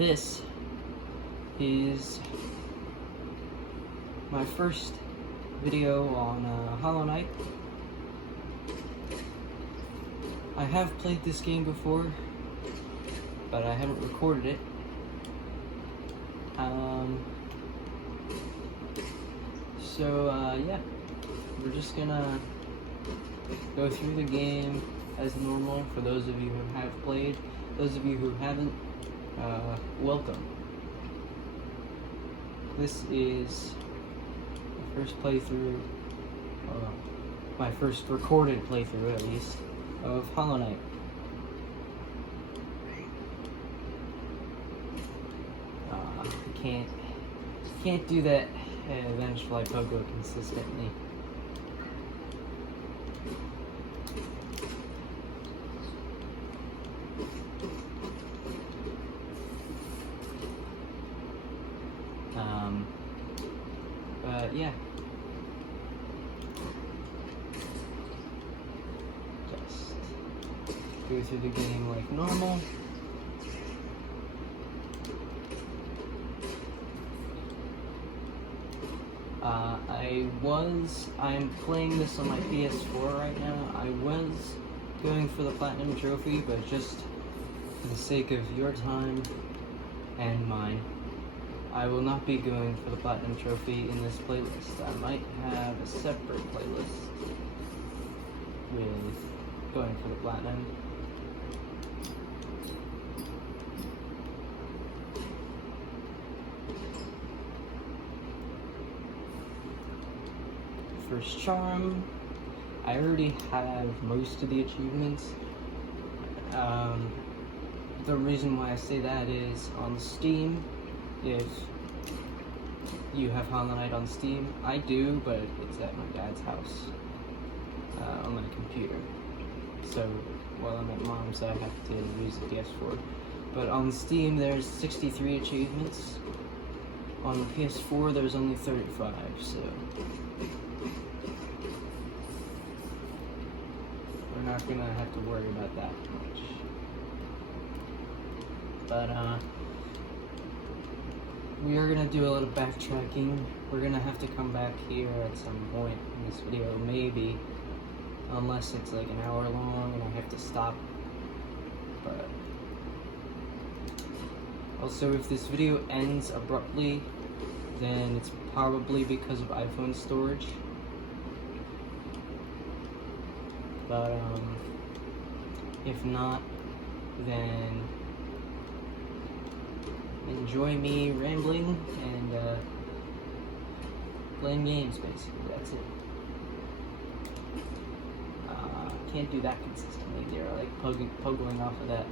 This is my first video on Hollow Knight. I have played this game before, but I haven't recorded it. Yeah, we're just gonna go through the game as normal for those of you who have played. Those of you who haven't, welcome. This is the first playthrough, my first recorded playthrough at least, of Hollow Knight. I can't do that Vengeful Pogo consistently. But yeah. Just go through the game like normal. I'm playing this on my PS4 right now. I was going for the Platinum Trophy, but just for the sake of your time and mine, I will not be going for the Platinum Trophy in this playlist. I might have a separate playlist with going for the Platinum. First charm. I already have most of the achievements. The reason why I say that is on Steam, if you have Hollow Knight on Steam, I do, but it's at my dad's house on my computer. So while I'm at mom's, I have to use the PS4. But on Steam, there's 63 achievements. On the PS4, there's only 35, so we're not gonna have to worry about that much. But we are gonna do a little backtracking. We're gonna have to come back here at some point in this video, maybe, unless it's like an hour long and I have to stop. But also, if this video ends abruptly, then it's probably because of iPhone storage. But if not, then enjoy me rambling and playing games, basically. That's it. Can't do that consistently. They're like pogoing off of that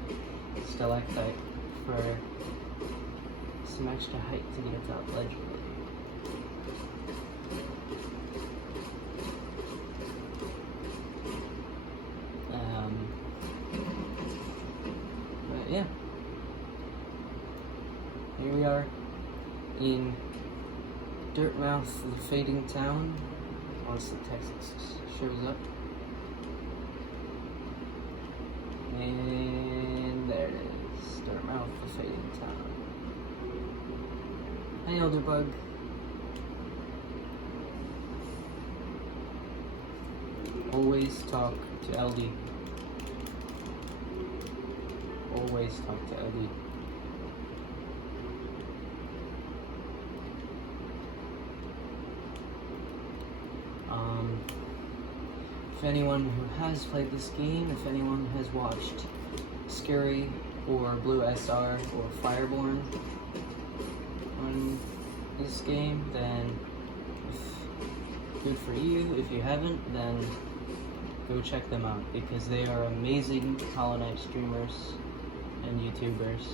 stalactite for some extra height to get to that ledge. But yeah. Here we are in Dirtmouth, the Fading Town, once the text shows up. And there it is, Dirtmouth, the Fading Town. Hi, Elderbug. Always talk to LD. Always talk to LD. If anyone who has played this game, if anyone has watched Scary or Blue SR or Fireborn on this game, then good for you. If you haven't, then go check them out, because they are amazing Hollow Knight streamers and YouTubers.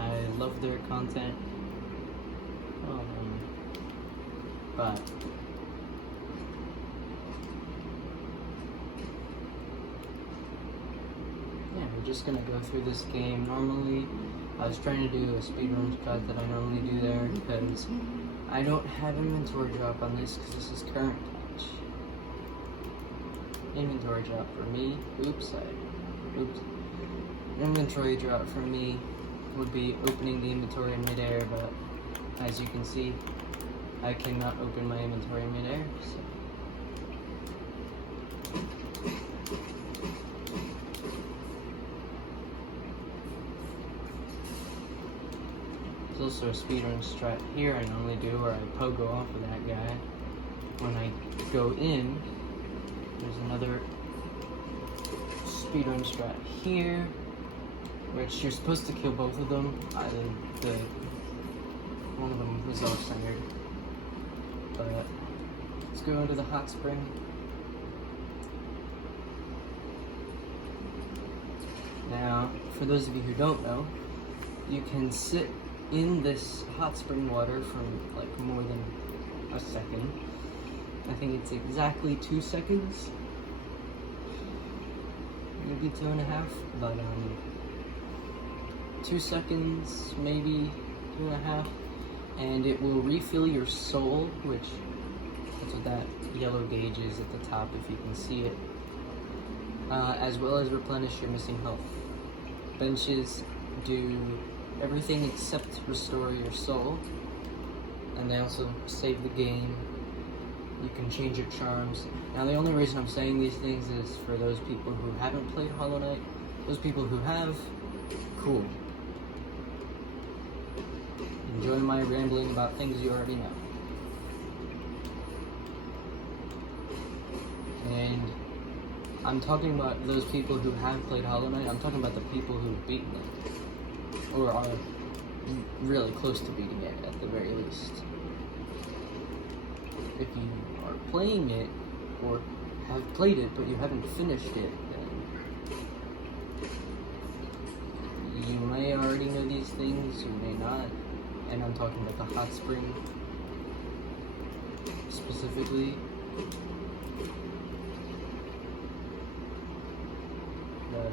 I love their content. But yeah, we're just gonna go through this game. Normally, I was trying to do a speedrun cut that I normally do there, because I don't have inventory drop on this, because this is current patch. Inventory drop for me. Inventory drop for me would be opening the inventory in midair, but as you can see, I cannot open my inventory in midair, so. There's also a speedrun strat here I normally do where I pogo off of that guy. When I go in, there's another speedrun strat here, which you're supposed to kill both of them. One of them was off-centered. But let's go into the hot spring. Now, for those of you who don't know, you can sit in this hot spring water for like more than a second. I think it's exactly 2 seconds. Maybe 2.5, but 2 seconds, maybe 2.5, and it will refill your soul, which that's what that yellow gauge is at the top if you can see it, as well as replenish your missing health. Benches do everything except restore your soul, and they also save the game. You can change your charms. Now the only reason I'm saying these things is for those people who haven't played Hollow Knight. Those people who have, cool. Enjoy my rambling about things you already know. And I'm talking about those people who have played Hollow Knight. I'm talking about the people who've beaten it, or are really close to beating it at the very least. If you are playing it, or have played it but you haven't finished it, then you may already know these things, you may not. And I'm talking about the hot spring specifically. But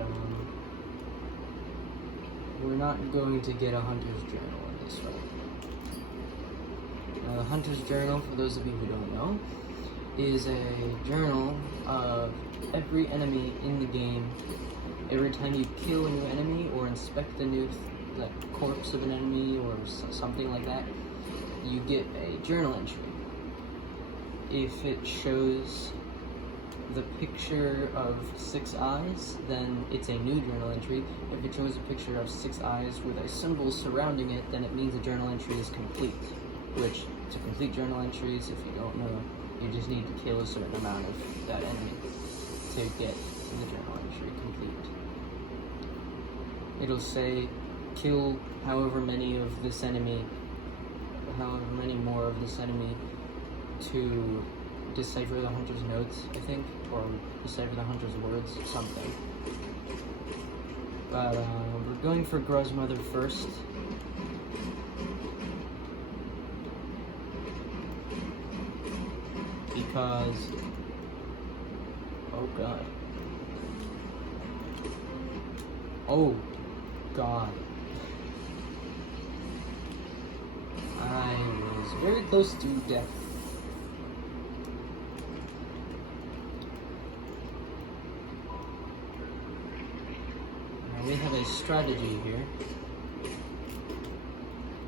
we're not going to get a hunter's journal in this fight. The hunter's journal, for those of you who don't know, is a journal of every enemy in the game. Every time you kill a new enemy or inspect a new corpse of an enemy or something like that, you get a journal entry. If it shows the picture of 6 eyes, then it's a new journal entry. If it shows a picture of 6 eyes with a symbol surrounding it, then it means the journal entry is complete. Which, to complete journal entries, if you don't know, you just need to kill a certain amount of that enemy to get the journal entry complete. It'll say, kill however many of this enemy, however many more of this enemy to decipher the hunter's notes, I think, or decipher the hunter's words, something. But we're going for Grozmother first. Because, oh god. Oh god. I was very close to death. Now we have a strategy here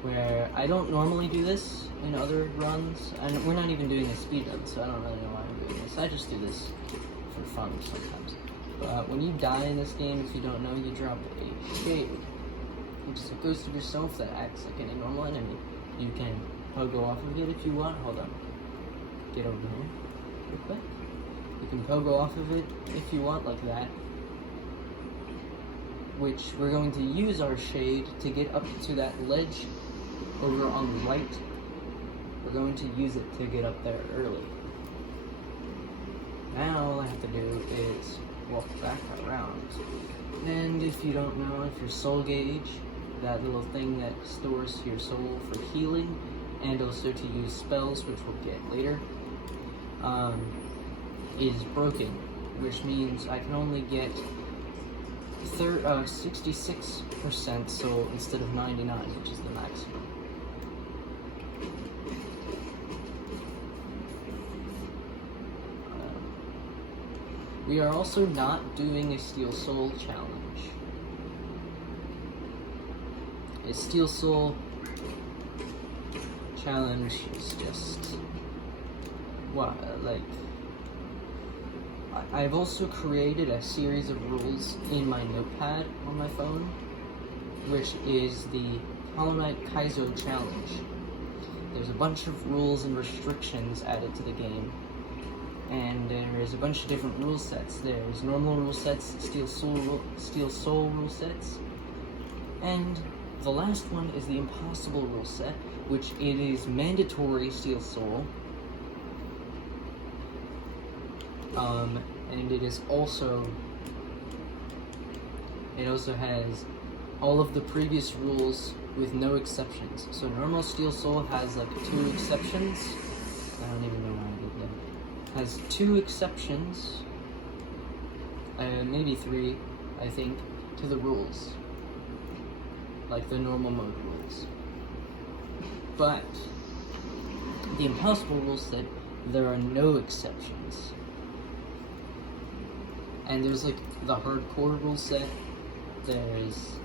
where I don't normally do this in other runs, and we're not even doing a speed run, so I don't really know why I'm doing this. I just do this for fun sometimes. But when you die in this game, if you don't know, you drop a shade, which is a ghost of yourself that acts like any normal enemy. You can pogo off of it if you want. Hold on. Get over here real quick. You can pogo off of it if you want, like that. Which we're going to use our shade to get up to that ledge over on the right. We're going to use it to get up there early. Now all I have to do is walk back around. And if you don't know, if your soul gauge, that little thing that stores your soul for healing, and also to use spells, which we'll get later, is broken, which means I can only get 66% soul instead of 99, which is the maximum. We are also not doing a Steel Soul challenge. Steel Soul challenge is just I've also created a series of rules in my notepad on my phone, which is the Hollow Knight Kaizo challenge. There's a bunch of rules and restrictions added to the game, and there's a bunch of different rule sets. There's normal rule sets, Steel Soul rule sets, and the last one is the Impossible rule set, which it is mandatory Steel Soul. And it also has all of the previous rules with no exceptions. So normal Steel Soul has like 2 exceptions. I don't even know why I did that. Has 2 exceptions, maybe 3, I think, to the rules, like the normal mode rules. But the Impossible rule set, there are no exceptions. And there's like the hardcore rule set, there's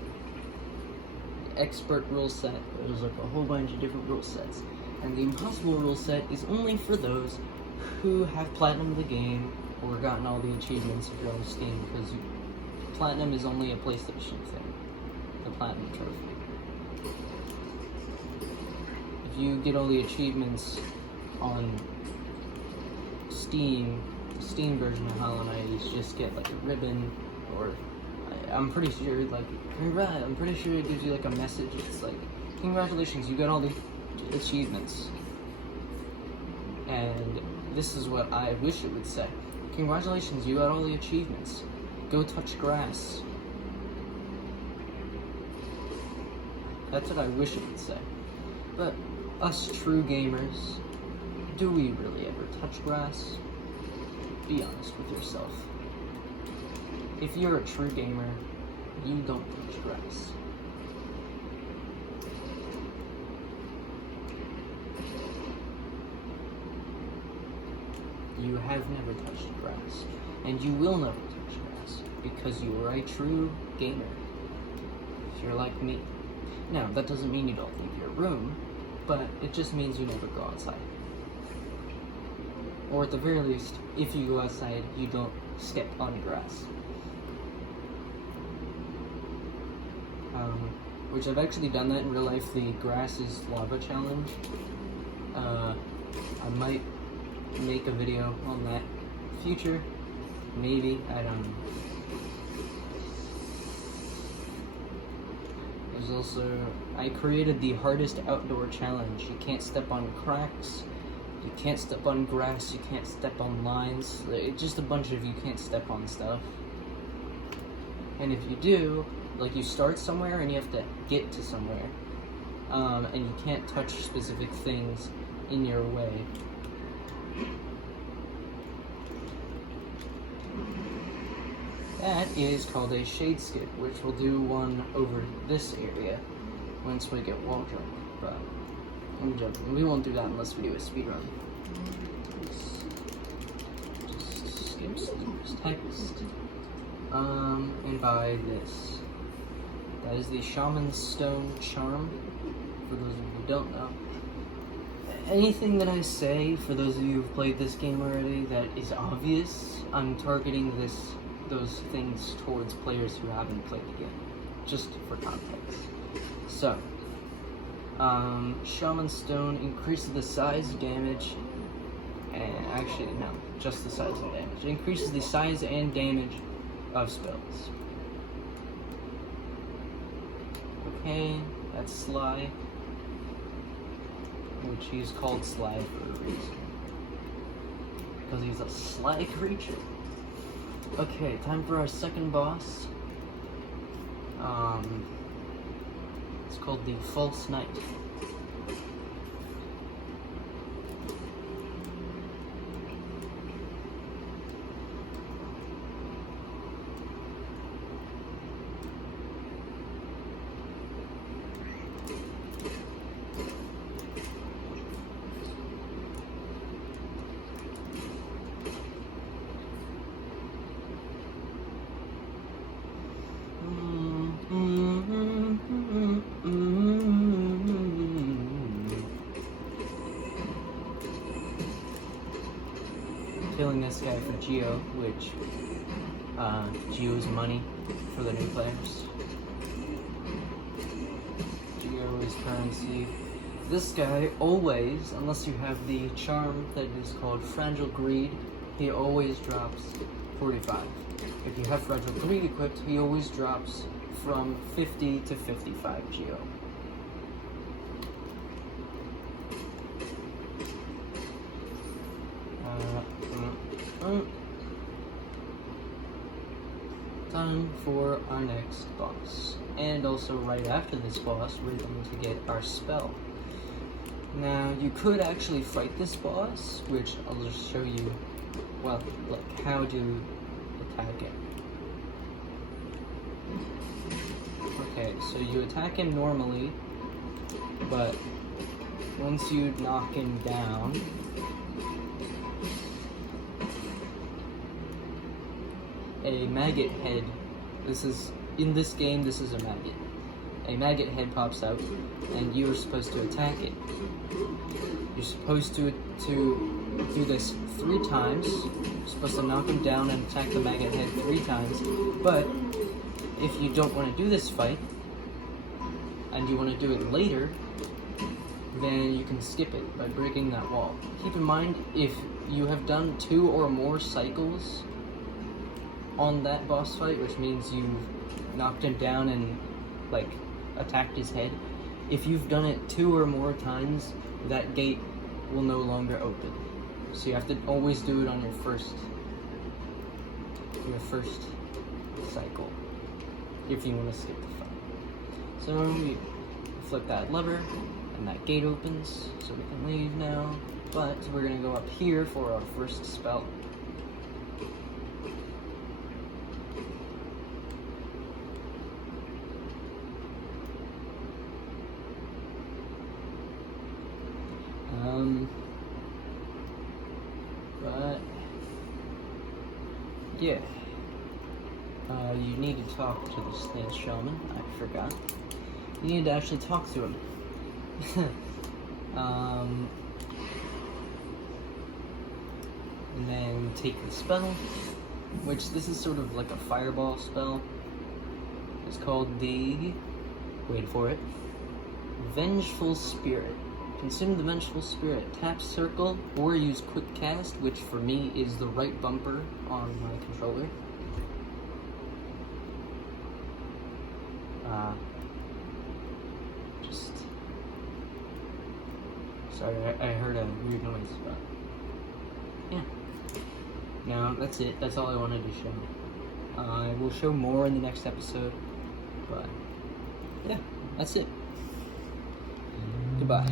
the expert rule set, there's like a whole bunch of different rule sets. And the Impossible rule set is only for those who have platinum the game or gotten all the achievements if you're on Steam, because platinum is only a PlayStation thing, the platinum trophy. If you get all the achievements on Steam, the Steam version of Hollow Knight, you just get like a ribbon, or I'm pretty sure like I'm pretty sure it gives you like a message. It's like, congratulations, you got all the achievements. And this is what I wish it would say: congratulations, you got all the achievements. Go touch grass. That's what I wish it would say. But us true gamers, do we really ever touch grass? Be honest with yourself. If you're a true gamer, you don't touch grass. You have never touched grass, and you will never touch grass, because you are a true gamer. If you're like me. Now, that doesn't mean you don't leave your room, but it just means you never go outside. Or at the very least, if you go outside, you don't step on grass. Which I've actually done that in real life, the grass is lava challenge. I might make a video on that future, maybe, I don't know. There's also, I created the hardest outdoor challenge. You can't step on cracks, you can't step on grass, you can't step on lines. It's just a bunch of you can't step on stuff. And if you do, like, you start somewhere and you have to get to somewhere. And you can't touch specific things in your way. That is called a shade skip, which we'll do one over this area once we get wall jump. But I'm joking. We won't do that unless we do a speedrun. Just skip text. And buy this. That is the Shaman Stone Charm, for those of you who don't know. Anything that I say, for those of you who've played this game already, that is obvious, I'm targeting those things towards players who haven't played the game, just for context. So, Shaman Stone increases the size, damage, and actually, no, just the size and damage. It increases the size and damage of spells. Okay, that's Sly, which he's called Sly for a reason. Because he's a sly creature. Okay, time for our second boss. It's called the False Knight. killing this guy for Geo, which Geo is money for the new players. Geo is currency. This guy always, unless you have the charm that is called Fragile Greed, he always drops 45. If you have Fragile Greed equipped, he always drops from 50 to 55 Geo. Time for our next boss. And also right after this boss, we're going to get our spell. Now, you could actually fight this boss, which I'll just show you, well, like how to attack it. Okay, so you attack him normally, but once you knock him down, a maggot head, in this game, this is a maggot. A maggot head pops out, and you are supposed to attack it. You're supposed to do this 3 times. You're supposed to knock him down and attack the maggot head 3 times, but if you don't want to do this fight, and you want to do it later, then you can skip it by breaking that wall. Keep in mind, if you have done 2 or more cycles on that boss fight, which means you've knocked him down and like attacked his head, if you've done it 2 or more times, that gate will no longer open. So you have to always do it on your first cycle if you want to skip the fight. So you flip that lever and that gate opens, so we can leave now. But we're gonna go up here for our first spell. But yeah, you need to talk to the Snail Shaman. I forgot. You need to actually talk to him. And then take the spell, which this is sort of like a fireball spell. It's called the, wait for it, Vengeful Spirit. Consume the Vengeful Spirit. Tap circle or use quick cast, which for me is the right bumper on my controller. Sorry, I heard a weird noise, but yeah. No, that's it. That's all I wanted to show. I will show more in the next episode, but yeah, that's it. Goodbye.